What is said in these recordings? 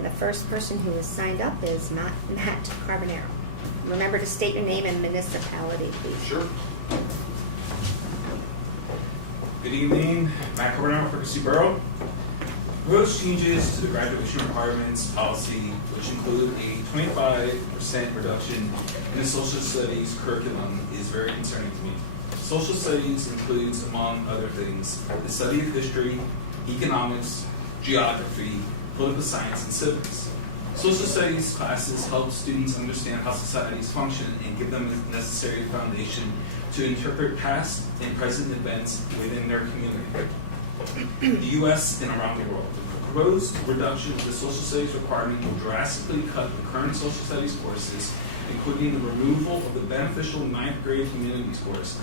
And the first person who is signed up is Matt Carbonaro. Remember to state your name and municipality, please. Sure. Good evening, Matt Carbonaro, Perkasie Borough. Proposed changes to the graduation requirements policy, which include a 25% reduction in the social studies curriculum, is very concerning to me. Social studies includes, among other things, the study of history, economics, geography, political science, and civics. Social studies classes help students understand how societies function and give them the necessary foundation to interpret past and present events within their community, the U.S. and around the world. The proposed reduction of the social studies requirement will drastically cut the current social studies courses, including the removal of the beneficial 9th grade humanities course.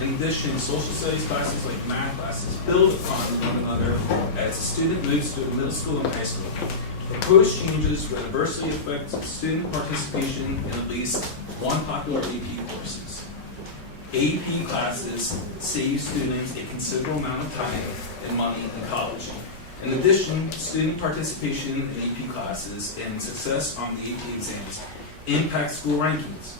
In addition, social studies classes like math classes build upon one another as a student moves to middle school and high school. Proposed changes will adversely affect student participation in at least one popular AP courses. AP classes save students a considerable amount of time and money in college. In addition, student participation in AP classes and success on the AP exams impact school rankings.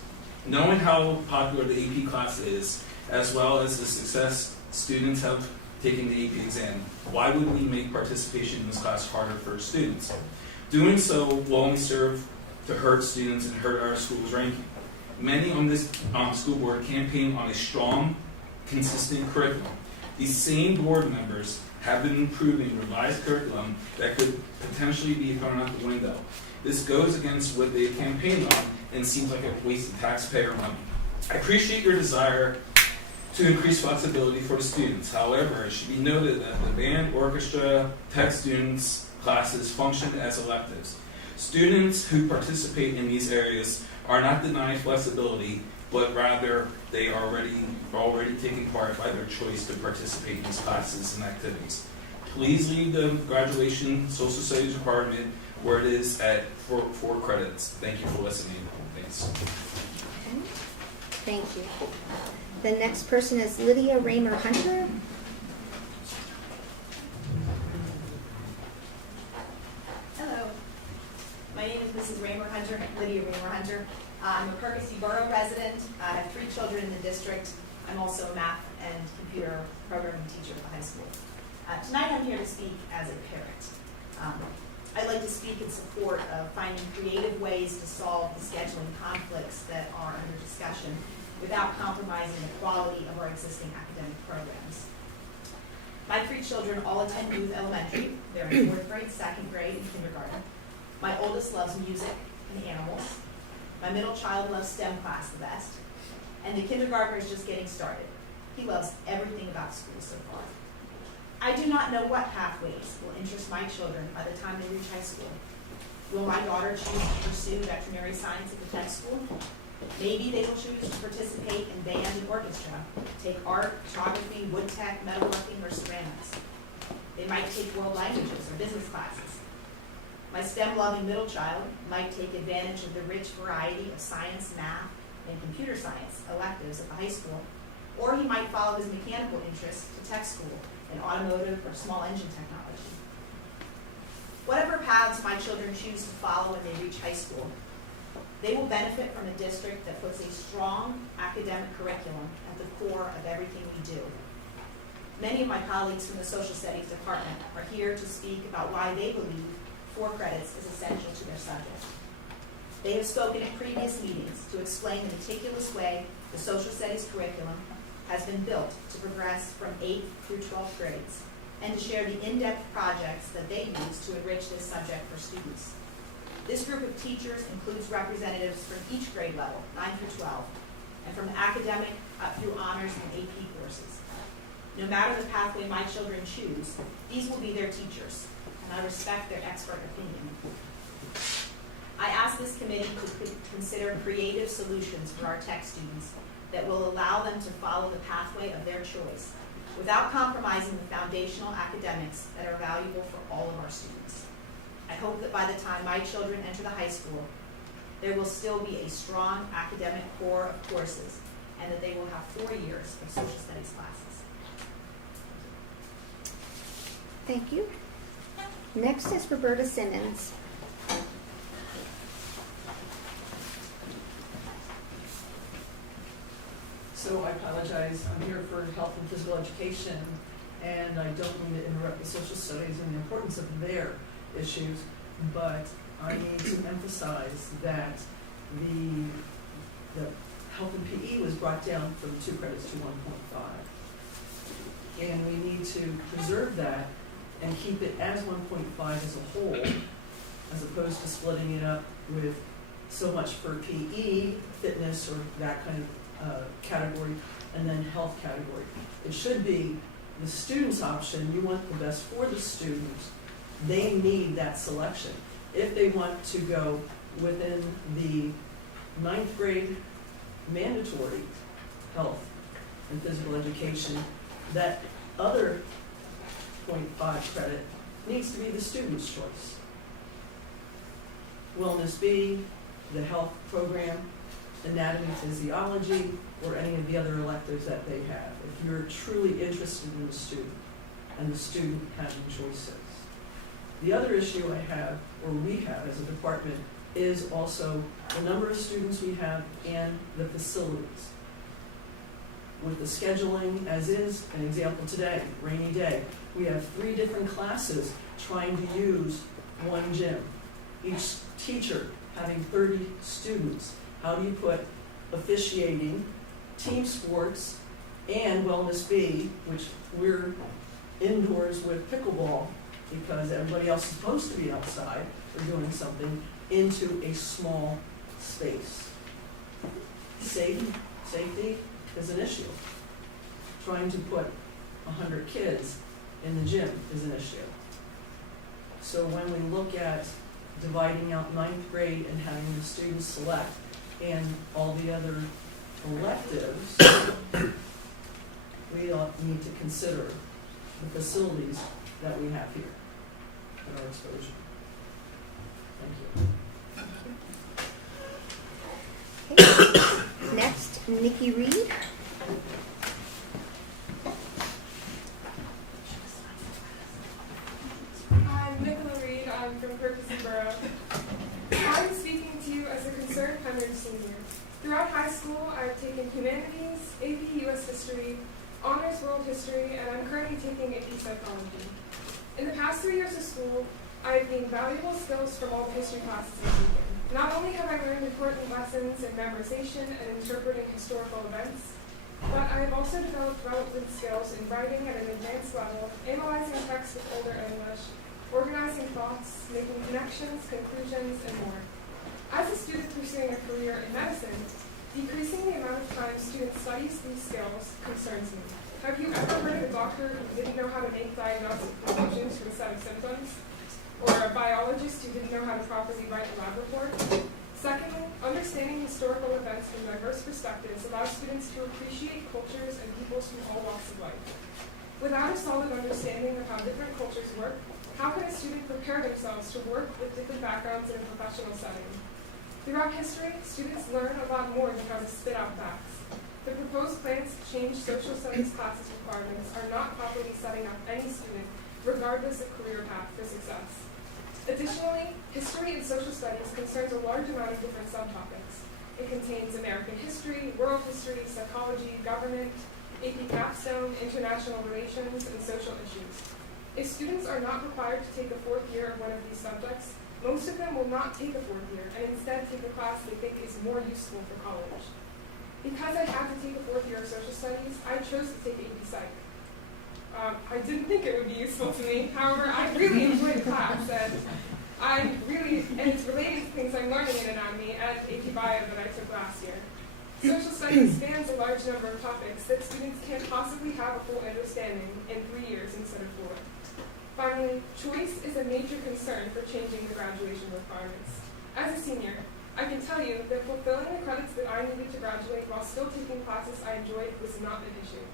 Knowing how popular the AP class is, as well as the success students have taken the AP exam, why would we make participation in this class harder for students? Doing so will only serve to hurt students and hurt our school's ranking. Many on this school board campaign on a strong, consistent curriculum. These same board members have been improving revised curriculum that could potentially be thrown out the window. This goes against what they campaigned on and seems like a waste of taxpayer money. I appreciate your desire to increase flexibility for the students. However, it should be noted that the band, orchestra, tech students classes function as electives. Students who participate in these areas are not denied flexibility, but rather they are already taking part by their choice to participate in these classes and activities. Please leave the graduation social studies requirement where it is at 4 credits. Thank you for listening. Thanks. Thank you. The next person is Lydia Raymer Hunter. Hello. My name is Mrs. Raymer Hunter, Lydia Raymer Hunter. I'm a Perkasie Borough resident. I have 3 children in the district. I'm also a math and computer programming teacher at the high school. Tonight I'm here to speak as a parent. I'd like to speak in support of finding creative ways to solve the scheduling conflicts that are under discussion without compromising the quality of our existing academic programs. My 3 children all attend Booth Elementary. They're in 4th grade, 2nd grade, and kindergarten. My oldest loves music and animals. My middle child loves STEM class the best. And the kindergartner is just getting started. He loves everything about school so far. I do not know what pathways will interest my children by the time they reach high school. Will my daughter choose to pursue veterinary science at the tech school? Maybe they will choose to participate in band and orchestra, take art, photography, wood tech, metalworking, or ceramics. They might take world languages or business classes. My STEM-loving middle child might take advantage of the rich variety of science, math, and computer science electives at the high school, or he might follow his mechanical interests to tech school in automotive or small engine technology. Whatever paths my children choose to follow when they reach high school, they will benefit from a district that puts a strong academic curriculum at the core of everything we do. Many of my colleagues from the Social Studies Department are here to speak about why they believe 4 credits is essential to their subject. They have spoken at previous meetings to explain the meticulous way the Social Studies curriculum has been built to progress from 8th through 12th grades, and to share the in-depth projects that they use to enrich this subject for students. This group of teachers includes representatives from each grade level, 9 through 12, and from academic up through honors and AP courses. No matter the pathway my children choose, these will be their teachers, and I respect their expert opinion. I ask this committee to consider creative solutions for our tech students that will allow them to follow the pathway of their choice without compromising the foundational academics that are valuable for all of our students. I hope that by the time my children enter the high school, there will still be a strong academic core of courses and that they will have 4 years of social studies classes. Thank you. Next is Roberta Simmons. So I apologize, I'm here for health and physical education, and I don't mean to interrupt the social studies and the importance of their issues, but I need to emphasize that the health and PE was brought down from 2 credits to 1.5. And we need to preserve that and keep it as 1.5 as a whole, as opposed to splitting it up with so much for PE, fitness, or that kind of category, and then health category. It should be the student's option. You want the best for the students. They need that selection. If they want to go within the 9th grade mandatory health and physical education, that other 0.5 credit needs to be the student's choice. Wellness B, the health program, anatomy, physiology, or any of the other electives that they have, if you're truly interested in the student and the student having choices. The other issue I have, or we have as a department, is also the number of students we have and the facilities. With the scheduling, as is an example today, rainy day, we have 3 different classes trying to use one gym. Each teacher having 30 students. How do you put officiating, team sports, and Wellness B, which we're indoors with pickleball because everybody else is supposed to be outside or doing something, into a small space? Safety is an issue. Trying to put 100 kids in the gym is an issue. So when we look at dividing out 9th grade and having the students select and all the other electives, we need to consider the facilities that we have here and our exposure. Thank you. Next, Nikki Reed. I'm Nicola Reed. I'm from Perkasie Borough. I'm speaking to you as a concerned Pennridge senior. Throughout high school, I've taken humanities, AP US History, Honors World History, and I'm currently taking AP Psychology. In the past 3 years of school, I've gained valuable skills from all the history classes I've taken. Not only have I learned important lessons in memorization and interpreting historical events, but I have also developed relevant skills in writing at an advanced level, analyzing text with older English, organizing thoughts, making connections, conclusions, and more. As a student pursuing a career in medicine, decreasing the amount of time students studies these skills concerns me. Have you ever heard of a doctor who didn't know how to make diagnostic conclusions from a set of symptoms? Or a biologist who didn't know how to properly write a lab report? Secondly, understanding historical events from diverse perspectives allows students to appreciate cultures and peoples from all walks of life. Without a solid understanding of how different cultures work, how can a student prepare themselves to work with different backgrounds in a professional setting? Throughout history, students learn a lot more than how to spit out facts. The proposed plans to change social studies classes requirements are not properly setting up any student, regardless of career path, for success. Additionally, history and social studies concerns a large amount of different subtopics. It contains American history, world history, psychology, government, AP capstone, international relations, and social issues. If students are not required to take a 4th year of one of these subjects, most of them will not take a 4th year and instead take a class they think is more useful for college. Because I had to take a 4th year of social studies, I chose to take AP Psych. I didn't think it would be useful to me. However, I really enjoyed the class, and it's related to things I'm learning in anatomy and AP Bio that I took last year. Social studies spans a large number of topics that students can't possibly have a full understanding in 3 years instead of 4. Finally, choice is a major concern for changing the graduation requirements. As a senior, I can tell you that fulfilling the credits that I needed to graduate while still taking classes I enjoyed was not an issue.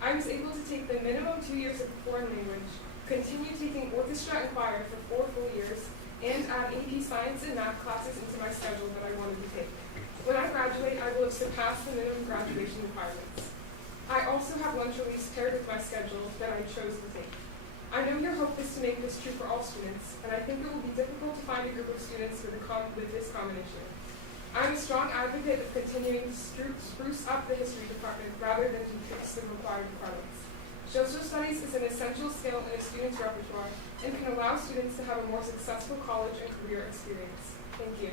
I was able to take the minimum 2 years of foreign language, continue taking orchestra and choir for 4 full years, and add AP Science and Math classes into my schedule that I wanted to take. When I graduate, I will have surpassed the minimum graduation requirements. I also have lunch release paired with my schedule that I chose to take. I know your hope is to make this true for all students, and I think it will be difficult to find a group of students with this common issue. I'm a strong advocate of continuing to spruce up the history department rather than to fix the required requirements. Social studies is an essential skill in a student's repertoire and can allow students to have a more successful college and career experience. Thank you.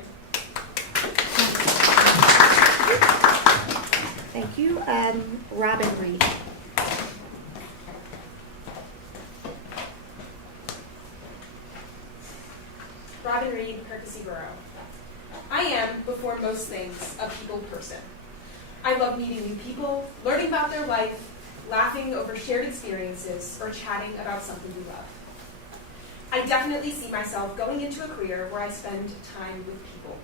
Thank you. Robin Reed. Robin Reed, Perkasie Borough. I am, before most things, a people person. I love meeting new people, learning about their life, laughing over shared experiences, or chatting about something we love. I definitely see myself going into a career where I spend time with people.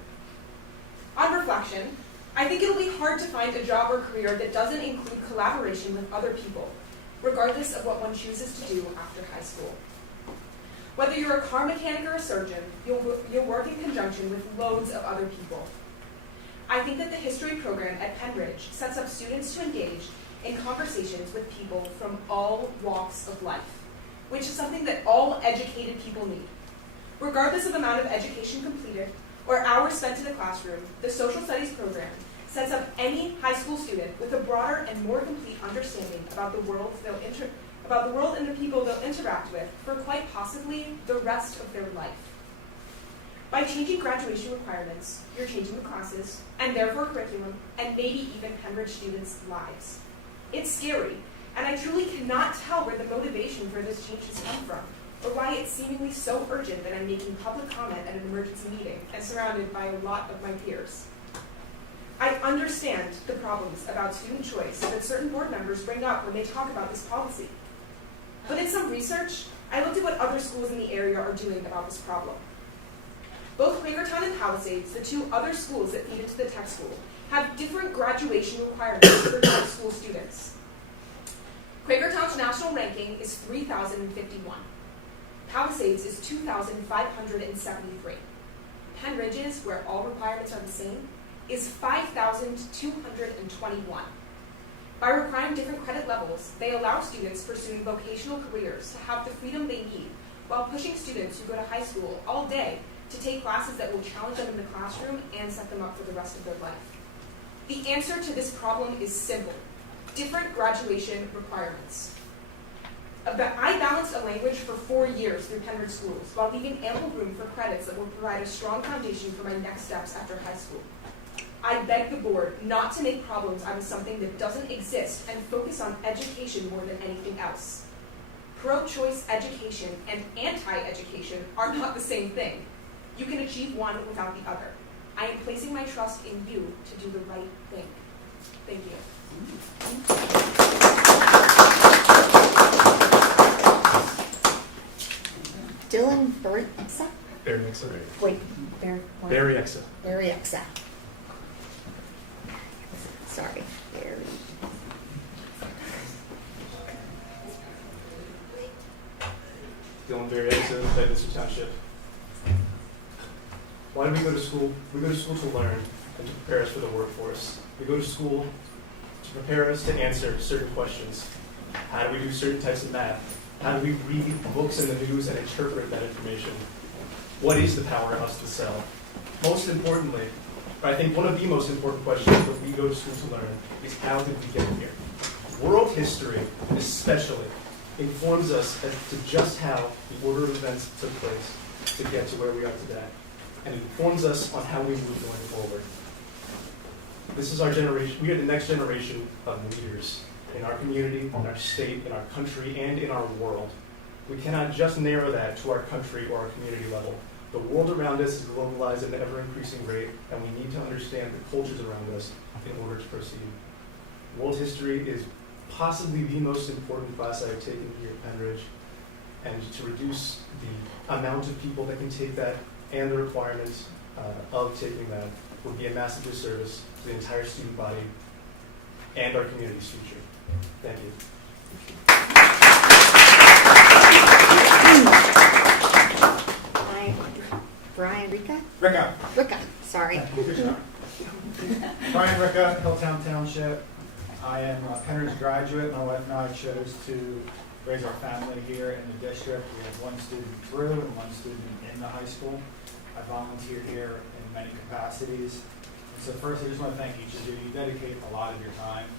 On reflection, I think it'll be hard to find a job or career that doesn't include collaboration with other people, regardless of what one chooses to do after high school. Whether you're a car mechanic or a surgeon, you'll work in conjunction with loads of other people. I think that the history program at Pennridge sets up students to engage in conversations with people from all walks of life, which is something that all educated people need. Regardless of the amount of education completed or hours spent in the classroom, the social studies program sets up any high school student with a broader and more complete understanding about the world and the people they'll interact with for quite possibly the rest of their life. By changing graduation requirements, you're changing the classes, and therefore curriculum, and maybe even Pennridge students' lives. It's scary, and I truly cannot tell where the motivation for this change has come from, or why it's seemingly so urgent that I'm making public comment at an emergency meeting and surrounded by a lot of my peers. I understand the problems about student choice that certain board members bring up when they talk about this policy. But in some research, I looked at what other schools in the area are doing about this problem. Both Quakertown and Palisades, the two other schools that feed into the tech school, have different graduation requirements for tech school students. Quakertown's national ranking is 3,051. Palisades is 2,573. Pennridge's, where all requirements are the same, is 5,221. By requiring different credit levels, they allow students pursuing vocational careers to have the freedom they need while pushing students who go to high school all day to take classes that will challenge them in the classroom and set them up for the rest of their life. The answer to this problem is simple: different graduation requirements. I balanced a language for 4 years through Pennridge schools while leaving ample room for credits that will provide a strong foundation for my next steps after high school. I beg the board not to make problems out of something that doesn't exist and focus on education more than anything else. Pro-choice education and anti-education are not the same thing. You can achieve one without the other. I am placing my trust in you to do the right thing. Thank you. Dylan Bertza? Berryxa. Wait, Berryxa. Berryxa. Sorry, Berry. Dylan Berryxa, Bedminster Township. Why do we go to school? We go to school to learn and to prepare us for the workforce. We go to school to prepare us to answer certain questions. How do we do certain types of math? How do we read books in the news and interpret that information? What is the power of us to sell? Most importantly, I think one of the most important questions that we go to school to learn is how did we get here? World history, especially, informs us as to just how the order of events took place to get to where we are today, and informs us on how we move going forward. This is our generation. We are the next generation of leaders in our community, in our state, in our country, and in our world. We cannot just narrow that to our country or our community level. The world around us is globalized at an ever-increasing rate, and we need to understand the cultures around us in order to proceed. World history is possibly the most important class I've taken here at Pennridge, and to reduce the amount of people that can take that and the requirements of taking that would be a massive disservice to the entire student body and our community's future. Thank you. Brian Ricca? Ricca. Sorry. Brian Ricca, Hilltown Township. I am a Pennridge graduate. My wife and I chose to raise our family here in the district. We have one student through and one student in the high school. I volunteer here in many capacities. So first, I just want to thank each of you. You dedicate a lot of your time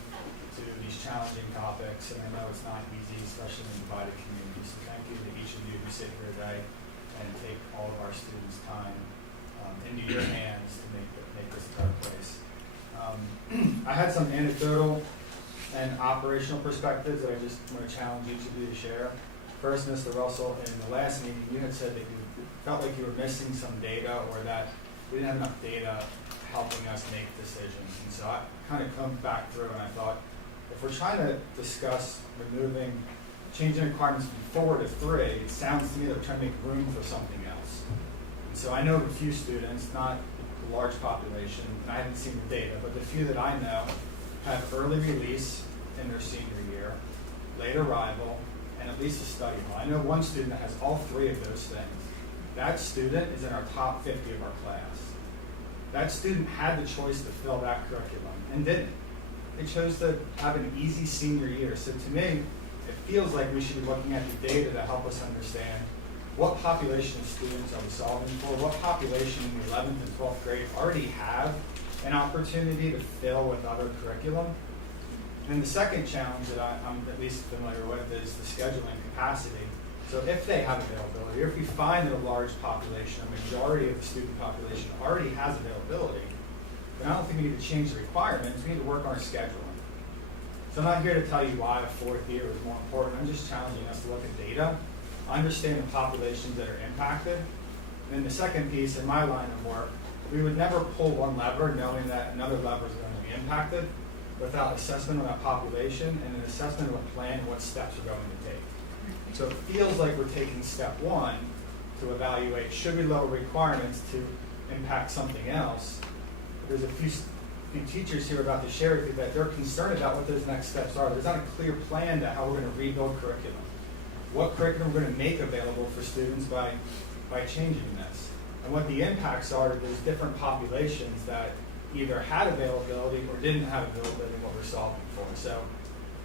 to these challenging topics, and I know it's not easy, especially in divided communities. So thank you to each of you who sit here today and take all of our students' time into your hands to make this a better place. I had some anecdotal and operational perspectives that I just want to challenge each of you to share. First, Mr. Russell, in the last meeting, you had said that you felt like you were missing some data, or that we didn't have enough data helping us make decisions. And so I kind of come back through and I thought, if we're trying to discuss changing requirements from 4 to 3, it sounds to me that we're trying to make room for something else. And so I know of a few students, not a large population, and I haven't seen the data, but the few that I know have early release in their senior year, late arrival, and at least a study hall. I know one student that has all 3 of those things. That student is in our top 50 of our class. That student had the choice to fill that curriculum and didn't. They chose to have an easy senior year. So to me, it feels like we should be looking at the data to help us understand what population of students are we solving for, what population in the 11th and 12th grade already have an opportunity to fill with other curriculum. And the second challenge that I'm at least familiar with is the scheduling capacity. So if they have availability, or if we find that a large population, a majority of the student population already has availability, then I don't think we need to change the requirements, we need to work on our scheduling. So I'm not here to tell you why a 4th year is more important. I'm just challenging us to look at data, understand the populations that are impacted. And then the second piece in my line of work, we would never pull one lever knowing that another lever is going to be impacted without assessment of that population and an assessment of a plan and what steps we're going to take. So it feels like we're taking step 1 to evaluate, should we lower requirements to impact something else? There's a few teachers here about to share with you that they're concerned about what those next steps are. There's not a clear plan to how we're going to rebuild curriculum. What curriculum we're going to make available for students by changing this. And what the impacts are to those different populations that either had availability or didn't have availability in what we're solving for. So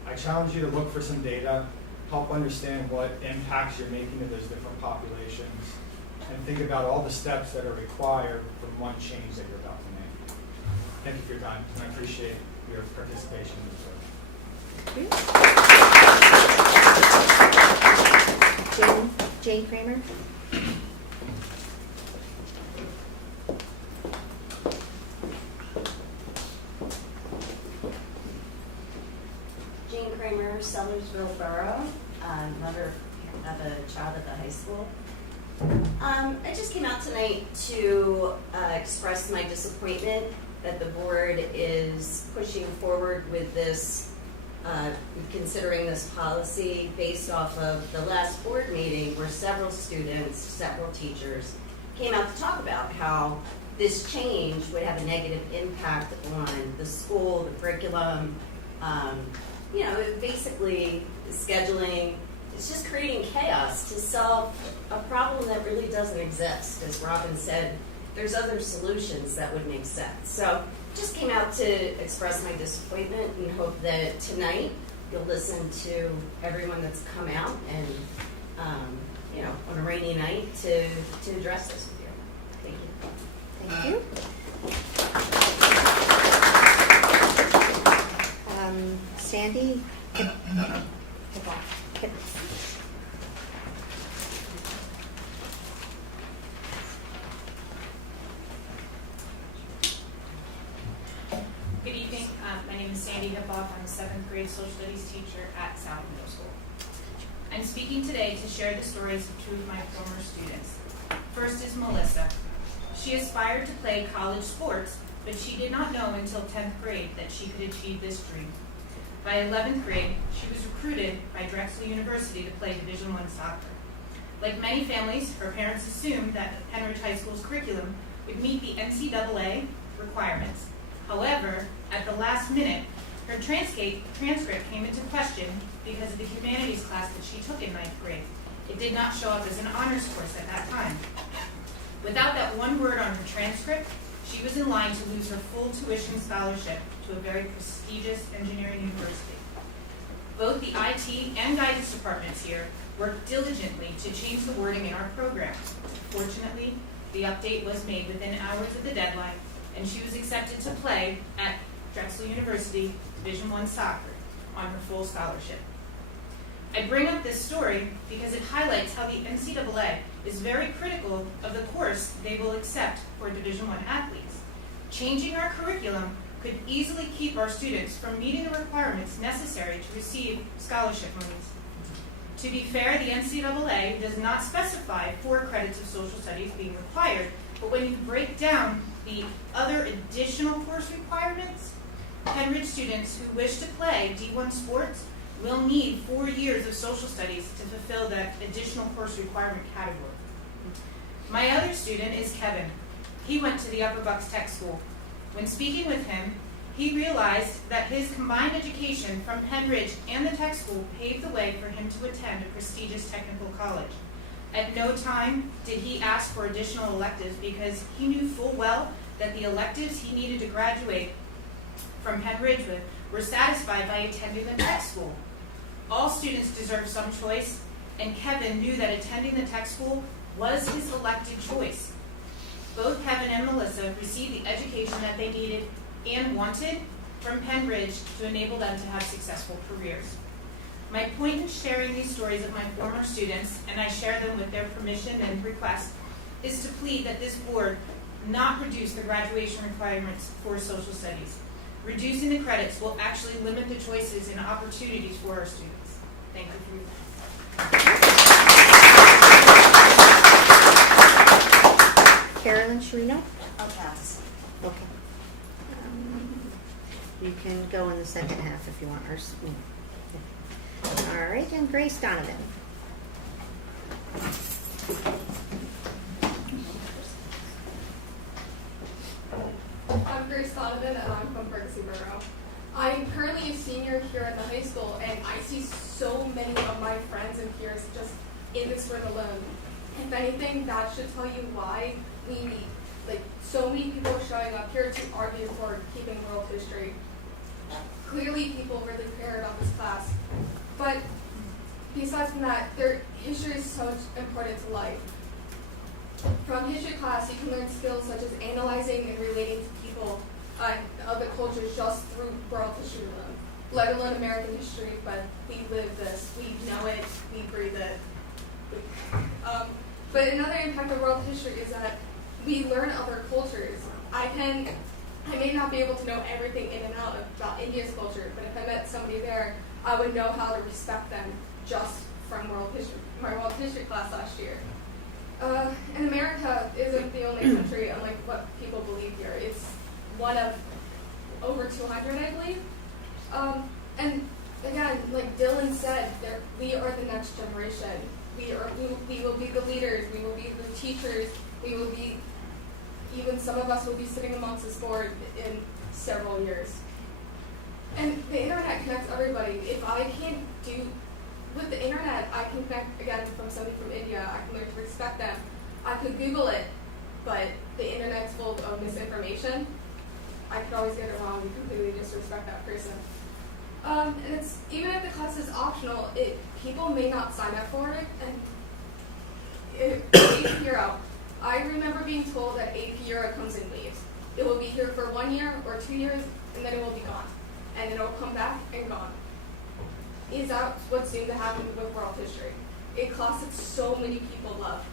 I challenge you to look for some data, help understand what impacts you're making to those different populations, and think about all the steps that are required from one change that you're about to make. Thank you for your time, and I appreciate your participation in this work. Jane Kramer. Jane Kramer, Sellersville Borough, mother of a child at the high school. I just came out tonight to express my disappointment that the board is pushing forward with this, considering this policy based off of the last board meeting where several students, several teachers came out to talk about how this change would have a negative impact on the school, the curriculum, basically scheduling. It's just creating chaos to solve a problem that really doesn't exist. As Robin said, there's other solutions that would make sense. So just came out to express my disappointment and hope that tonight you'll listen to everyone that's come out and, on a rainy night to address this with you. Thank you. Thank you. Sandy? Good evening. My name is Sandy Hippoff. I'm a 7th grade social studies teacher at South Middle School. I'm speaking today to share the stories of 2 of my former students. First is Melissa. She aspired to play college sports, but she did not know until 10th grade that she could achieve this dream. By 11th grade, she was recruited by Drexel University to play Division I soccer. Like many families, her parents assumed that Pennridge High School's curriculum would meet the NCAA requirements. However, at the last minute, her transcript came into question because of the humanities class that she took in 9th grade. It did not show up as an honors course at that time. Without that one word on her transcript, she was in line to lose her full tuition scholarship to a very prestigious engineering university. Both the IT and guidance departments here worked diligently to change the wording in our program. Fortunately, the update was made within hours of the deadline, and she was accepted to play at Drexel University Division I soccer on her full scholarship. I bring up this story because it highlights how the NCAA is very critical of the course they will accept for Division I athletes. Changing our curriculum could easily keep our students from meeting the requirements necessary to receive scholarship monies. To be fair, the NCAA does not specify 4 credits of social studies being required, but when you break down the other additional course requirements, Pennridge students who wish to play D1 sports will need 4 years of social studies to fulfill that additional course requirement category. My other student is Kevin. He went to the Upper Bucks Tech School. When speaking with him, he realized that his combined education from Pennridge and the tech school paved the way for him to attend a prestigious technical college. At no time did he ask for additional electives because he knew full well that the electives he needed to graduate from Pennridge with were satisfied by attending the tech school. All students deserve some choice, and Kevin knew that attending the tech school was his elected choice. Both Kevin and Melissa received the education that they needed and wanted from Pennridge to enable them to have successful careers. My point in sharing these stories of my former students, and I share them with their permission and request, is to plead that this board not reduce the graduation requirements for social studies. Reducing the credits will actually limit the choices and opportunities for our students. Thank you for your time. Carolyn Sherino? I'll pass. Okay. You can go in the second half if you want. All right, and Grace Donovan. I'm Grace Donovan, and I'm from Perkasie Borough. I'm currently a senior here at the high school, and I see so many of my friends and peers just in this room alone. If anything, that should tell you why we need so many people showing up here to argue for keeping world history. Clearly, people really care about this class, but besides from that, their history is so important to life. From history class, you can learn skills such as analyzing and relating to people and other cultures just through world history alone, let alone American history, but we live this, we know it, we breathe it. But another impact of world history is that we learn other cultures. I may not be able to know everything in and out about India's culture, but if I met somebody there, I would know how to respect them just from my world history class last year. And America isn't the only country, unlike what people believe here. It's one of over 200, I believe. And again, like Dylan said, we are the next generation. We will be the leaders. We will be the teachers. We will be, even some of us will be sitting amongst this board in several years. And the internet connects everybody. If I can't do with the internet, I can connect again from somebody from India. I can learn to respect them. I could Google it, but the internet's full of misinformation. I could always get it wrong and completely disrespect that person. And it's even if the class is optional, people may not sign up for it. And AP Euro, I remember being told that AP Euro comes in waves. It will be here for 1 year or 2 years, and then it will be gone, and it will come back and gone. Is that what seemed to happen with world history? A class that so many people love.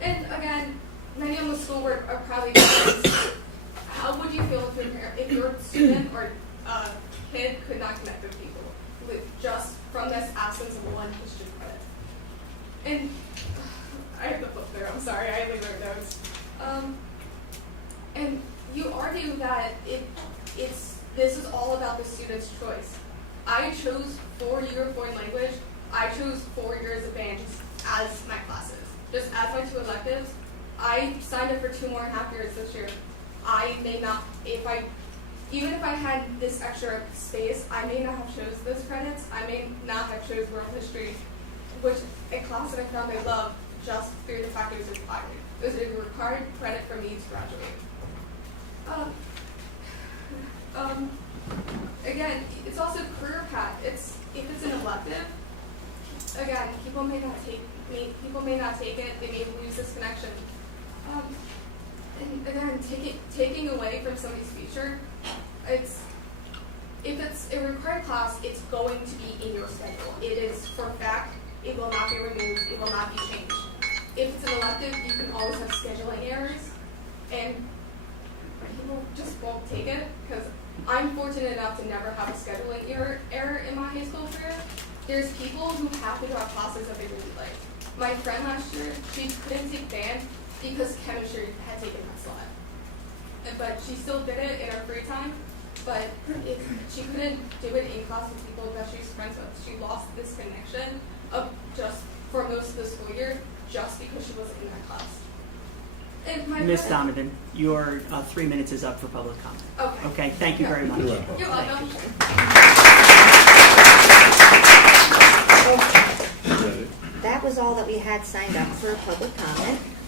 And again, many on the school board are probably parents. How would you feel if your student or kid could not connect with people just from this absence of one history credit? And I have to flip through. I'm sorry, I leave their notes. And you argue that this is all about the student's choice. I chose 4-year foreign language. I chose 4 years advanced as my classes. Just as my 2 electives, I signed up for 2.5 years this year. I may not, even if I had this extra space, I may not have chose those credits. I may not have chose world history, which a class that I found I loved just through the fact it was required. It was a required credit for me to graduate. Again, it's also a career path. If it's an elective, again, people may not take it. They may lose this connection. And again, taking away from somebody's future, if it's a required class, it's going to be in your schedule. It is for a fact. It will not be removed. It will not be changed. If it's an elective, you can always have scheduling errors, and people just won't take it, because I'm fortunate enough to never have a scheduling error in my high school career. There's people who have to drop classes that they really like. My friend last year, she couldn't take band because chemistry had taken that slot. But she still did it in her free time, but she couldn't do it in class with people that she's friends with. She lost this connection of just for most of the school year just because she wasn't in that class. And my Ms. friend- Donovan, your 3 minutes is up for public comment. Okay. Okay, thank you very much. You're welcome. That was all that we had signed up for public comment.